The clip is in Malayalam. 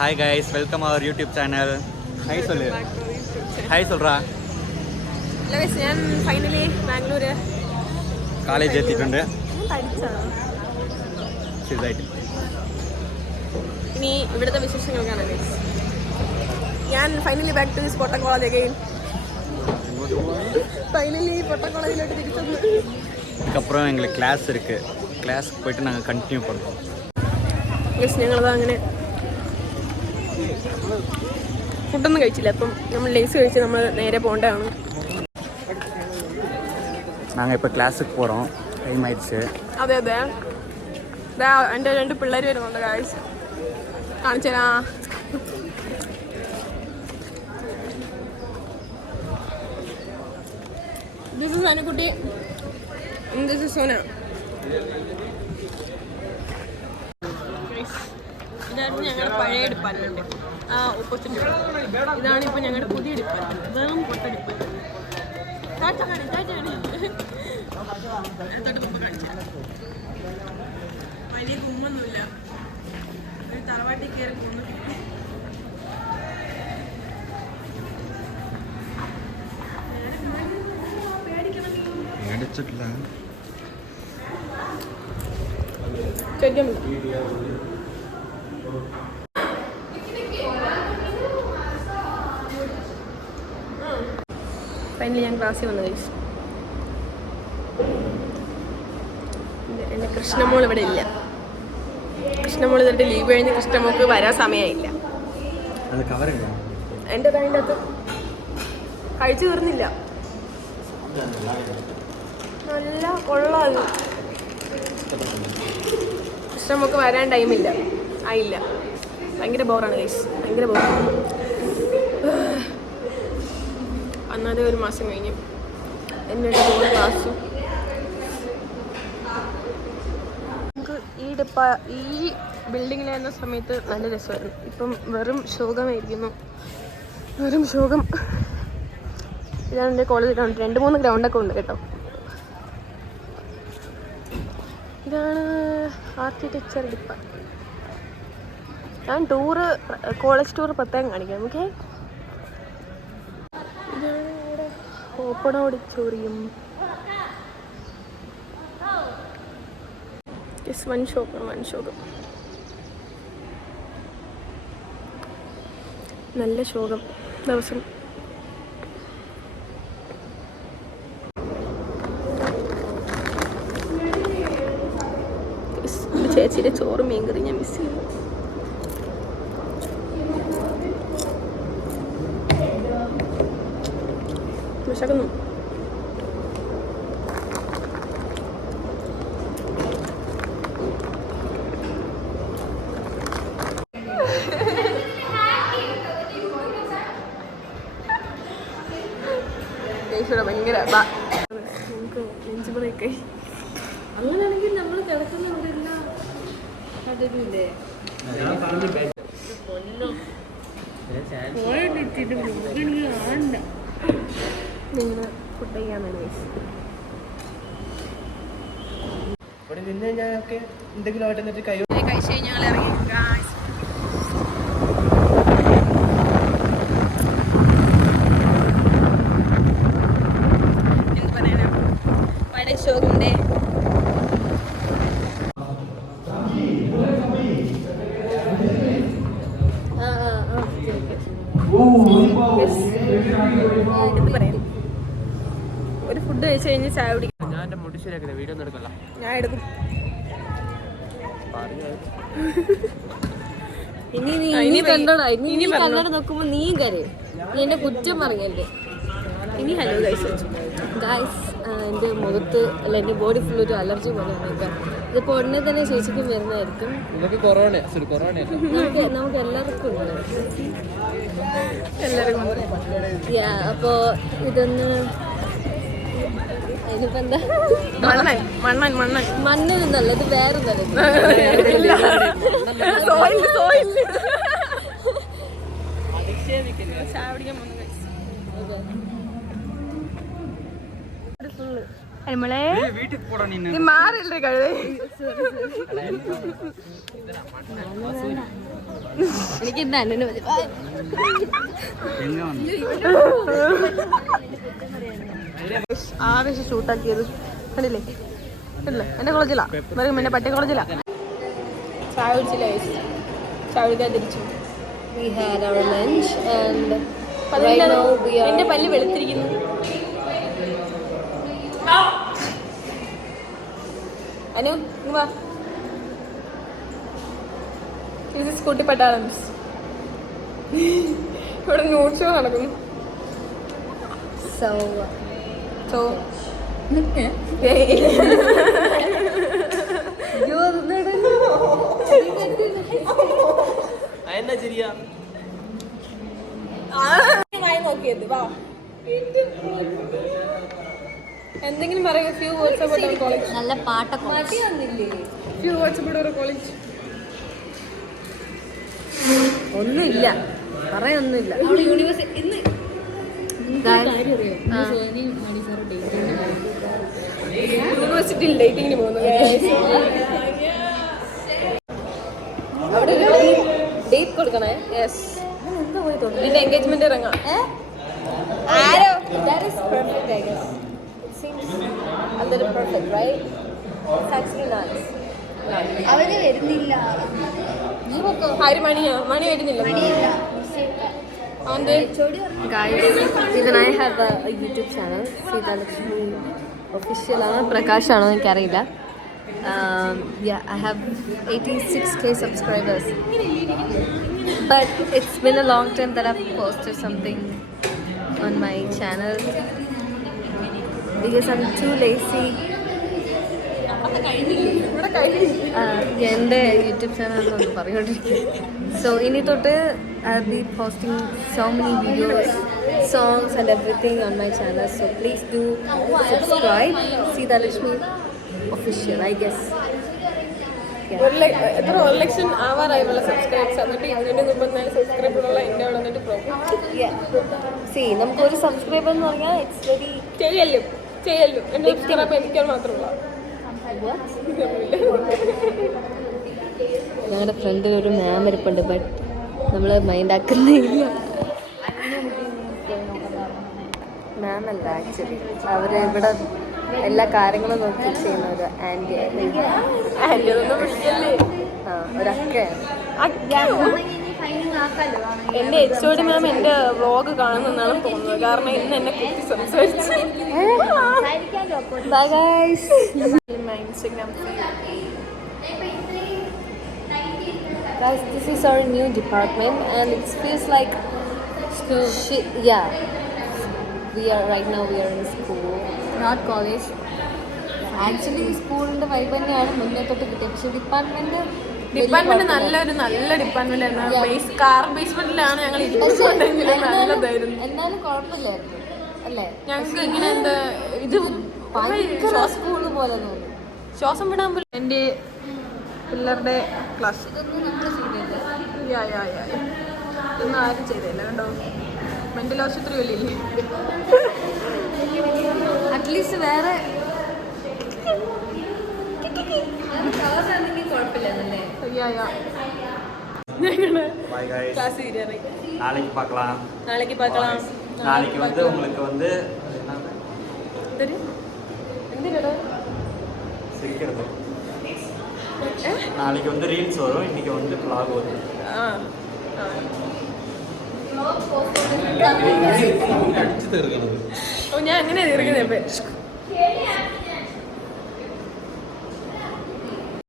Hi guys, welcome our YouTube channel. Hi sollu. Hi solra. Guys, ഞാൻ ഫൈനലി ബാംഗ്ലൂർ കോളേജ് എത്തിയിട്ടുണ്ട്. ഇനി ഇവിടുത്തെ വിശേഷങ്ങൾ കാണാം ഗൈസ്. ഞാൻ ഫൈനലി ബാക്ക് ടു സ്പോട്ട കോളേജ് അഗൈൻ. ഫൈനലി പൊട്ട കോളേജിലോട്ട് തിരിച്ചു. இதுக்கப்புறம் எங்களுக்கு கிளாஸ் இருக்குது. கிளாஸ்க்கு போயிட்டு நாங்கள் கண்டினியூ பண்ணுறோம். യെസ്, ഞങ്ങളത് അങ്ങനെ ഫുഡൊന്നും കഴിച്ചില്ല. അപ്പം നമ്മൾ ലേസ് കഴിച്ച് നമ്മൾ നേരെ പോകേണ്ടതാണ്. நாங்கள் இப்போ கிளாஸுக்கு போகிறோம். டைம் ஆயிடுச்சு. അതെ അതെ, എൻ്റെ 2 പിള്ളേർ വരുന്നുണ്ട് ഗൈസ്. കാണിച്ചു തരാം. This is Anukutty, this is Sona. ഇതായിരുന്നു ഞങ്ങളുടെ പഴയ ഡിപ്പാർട്ട്മെൻറ്റ്, ഓപ്പോസിറ്റ്. ഇതാണ് ഇപ്പോൾ ഞങ്ങളുടെ പുതിയ ഡിപ്പാർട്ട്മെൻറ്റ്. വെറും പൊട്ട ഡിപ്പാർട്ട്മെൻറ്റ്. വലിയ കുമ്മൊന്നുമില്ല. ഒരു തറവാട്ടിൽ കയറി പോകുന്നു. ഫൈനലി ഞാൻ ക്ലാസ്സിൽ വന്നു ഗൈസ്. എൻ്റെ കൃഷ്ണമോൾ ഇവിടെ ഇല്ല. കൃഷ്ണമോൾ ഇന്നിട്ട് ലീവ് കഴിഞ്ഞ് കൃഷ്ണമോൾക്ക് വരാൻ സമയമായില്ല. എൻ്റെ അതിൻ്റെ അകത്ത് കഴിച്ചു തീർന്നില്ല. നല്ല കൊള്ളാം. കൃഷ്ണമോൾക്ക് വരാൻ ടൈമില്ല, ആയില്ല. ഭയങ്കര ബോറാണ് ഗൈസ്, ഭയങ്കര ബോറാണ്. അന്നത്തെ 1 മാസം കഴിഞ്ഞ് എന്നോട് 3 ക്ലാസ്സും. നമുക്ക് ഈ ബിൽഡിങ്ങിലായിരുന്ന സമയത്ത് നല്ല രസമായിരുന്നു. ഇപ്പം വെറും ശോകമായിരിക്കുന്നു, വെറും ശോകം. ഇതാണ് എൻ്റെ കോളേജ് ഗ്രൗണ്ട്. 2-3 ഗ്രൗണ്ടൊക്കെ ഉണ്ട് കേട്ടോ. ഇതാണ് ആർക്കിടെക്ചർ ഡിപ്പാർട്ട്മെൻറ്റ്. ഞാൻ കോളേജ് ടൂറ് പ്രത്യേകം കാണിക്കാം. ഓക്കെ, ഇതാണ് ഇവിടെ ഓപ്പൺ ഓഡിറ്റോറിയം. വൻ ശോകം. നല്ല ശോകം ദിവസം. ചേച്ചിയുടെ ചോറ് മീൻകറി ഞാൻ മിസ് ചെയ്യുന്നു. വിശക്കുന്നു. ഭയങ്കര നമുക്ക് നെഞ്ച് ബ്രേക്കായി. അങ്ങനെയാണെങ്കിൽ നമ്മൾ കിടക്കുന്നവരെല്ലാം അതില്ലേ നിങ്ങൾ ഫുഡ് ചെയ്യാന്നാണ് ഗൈസ്. കഴിച്ച് കഴിഞ്ഞാൽ ഇറങ്ങി ഗൈസ്. എന്ത് പറയാനാ, വളരെ ശോകമുണ്ടേ. ഒരു ഫുഡ് കഴിച്ച് കഴിഞ്ഞ് ചായ കുടിക്കും. ഞാൻ എടുക്കും. ഇനി കണ്ടോടാ, ഇനി കണ്ണട നോക്കുമ്പോ നീ കരയും. നീ എന്റെ കുറ്റം പറയല്ലേ. ഇനി ഹലോ ഗൈസ് വെച്ചു. ഗൈസ്, എൻ്റെ മുഖത്ത് അല്ല എൻ്റെ ബോഡി ഫുൾ ഒരു അലർജി പോലെയാണ് കേട്ടോ. ഇതിപ്പോൾ ഉടനെ തന്നെ ചേച്ചിക്കും വരുന്നതായിരിക്കും. നമുക്ക് എല്ലാവർക്കും ഉണ്ട്. അപ്പോൾ ഇതൊന്ന് ഇതിപ്പോ എന്താ മണ്ണിനല്ല, ഇത് വേറെ തരം. வீட்டுக்கு போட நீ மாறில் இருக்க എനിക്ക് ഇന്ന് അണ്ണന് മതി എങ്ങനെ വന്നു ആവേശം ഷൂട്ടാക്കിയത് കണ്ടില്ലേ കണ്ടില്ലേ എൻ്റെ കോളേജിലാ പറയും എൻ്റെ പറ്റേ കോളേജിലാ ചായ കുടിച്ചില്ല ചായ കുടിക്കാൻ തിരിച്ചു We had our lunch and right now we are എൻ്റെ പല്ല് വെളുത്തിരിക്കുന്നു അനു ഇങ്ങ് വാ ഇത് സ്കൂട്ടി പട്ടാളംസ് ഇവിടെ ന്യൂസ് ഷോ നടക്കുന്നു so സോ നോക്കിയത് വാ എന്തെങ്കിലും പറയുക few words about our college നല്ല പാട്ടൊക്കെ few words about our college ഒന്നുമില്ല പറയൊന്നുമില്ല യൂണിവേഴ്സിറ്റിയിൽ ഡേറ്റിങ്ങിന് പോകുന്നു അവിടെ ഡേറ്റ് കൊടുക്കണേ യെസ് എന്റെ എൻഗേജ്മെന്റ് ഇറങ്ങാം ആരോ That is perfect, I guess. It seems a little perfect, right? It's actually nice. അവര് വരുന്നില്ല ആര് മണി വരുന്നില്ല അവന്റെ Guys, even I have a YouTube channel. Sita Lakshmi official ആണ് പ്രകാശാണോ എനിക്കറിയില്ല. Yeah, I have 86k subscribers. But it's been a long time that I've posted something on my channel because I'm too lazy. എൻ്റെ യൂട്യൂബ് ചാനൽ എന്നൊന്ന് പറഞ്ഞുകൊണ്ടിരിക്കും സോ ഇനി തൊട്ട് I be posting so many videos songs and everything on my channel so please do subscribe Seetha Lakshmi official I guess എത്ര 1 ലക്ഷം ആവാറായുള്ള സബ്സ്ക്രൈബേഴ്സ് എന്നിട്ട് 234 സബ്സ്ക്രൈബറുള്ള എൻ്റെ അവിടെ വന്നിട്ട് പ്രോബ്ലം സി നമുക്കൊരു സബ്സ്ക്രൈബർ എന്ന് പറഞ്ഞാൽ ഇറ്റ്സ് വെരി ചെയ്യല്ലോ എൻ്റെ സബ്സ്ക്രൈബ് എനിക്ക് മാത്രമല്ല ഞങ്ങളുടെ ഫ്രണ്ടിൽ ഒരു മാം ഇരിപ്പുണ്ട് ബട്ട് നമ്മൾ മൈൻഡ് ആക്കുന്നില്ല മാം അല്ല ആക്ച്വലി അവർ ഇവിടെ എല്ലാ കാര്യങ്ങളും നോക്കി ചെയ്യുന്ന ഒരു ആൻറ്റി ഒരക്കയാണ് എൻ്റെ HOD മാം എൻ്റെ വ്ളോഗ് കാണുന്നെന്നാണ് തോന്നുന്നത് കാരണം ഇന്ന് എന്നെ കുത്തി സംസാരിച്ചു bye guys Instagram Guys, this is our new department and it feels like school. Yeah, we are in school, not college. Actually, സ്കൂളിൻ്റെ വൈബ് തന്നെയാണ് മുന്നേ തൊട്ട് കിട്ടിയത് പക്ഷേ ഡിപ്പാർട്ട്മെന്റ് നല്ല ഡിപ്പാർട്ട്മെന്റ് ആയിരുന്നു കാർ ബേസ്മെന്റിലാണ് ഞങ്ങൾ നല്ലതായിരുന്നു എന്നാലും കുഴപ്പമില്ലായിരുന്നു അല്ലേ ഞങ്ങൾക്ക് ഇങ്ങനെ എന്താ ഇത് ഭയങ്കര സ്കൂൾ പോലെ തോന്നി ശ്വാസം വിടാൻ പോലും എൻ്റെ പിള്ളേരുടെ ക്ലാസ് ഇതൊന്നും നമ്മൾ ചെയ്തില്ല ഇതൊന്നും ആരും ചെയ്തില്ല കണ്ടോ മെന്റൽ ആശുപത്രി വലിയില്ലേ അറ്റ്ലീസ്റ്റ് വേറെ കളറാണെങ്കിൽ കുഴപ്പമില്ലാന്നല്ലേ ഞങ്ങളുടെ Bye guys. ക്ലാസ് തീരാറായി நாளைக்கு பார்க்கலாம் നാളേക്ക് பார்க்கலாம் நாளைக்கு வந்து உங்களுக்கு வந்து എന്തിനാ சிரிக்கிறது நாளைக்கு வந்து ரீல்ஸ் வரும் இன்னைக்கு வந்து vlog வரும் ആ அடிச்சு தருகிறது ഓ ഞാൻ എങ്ങനെയാ തീർക്കുന്നത്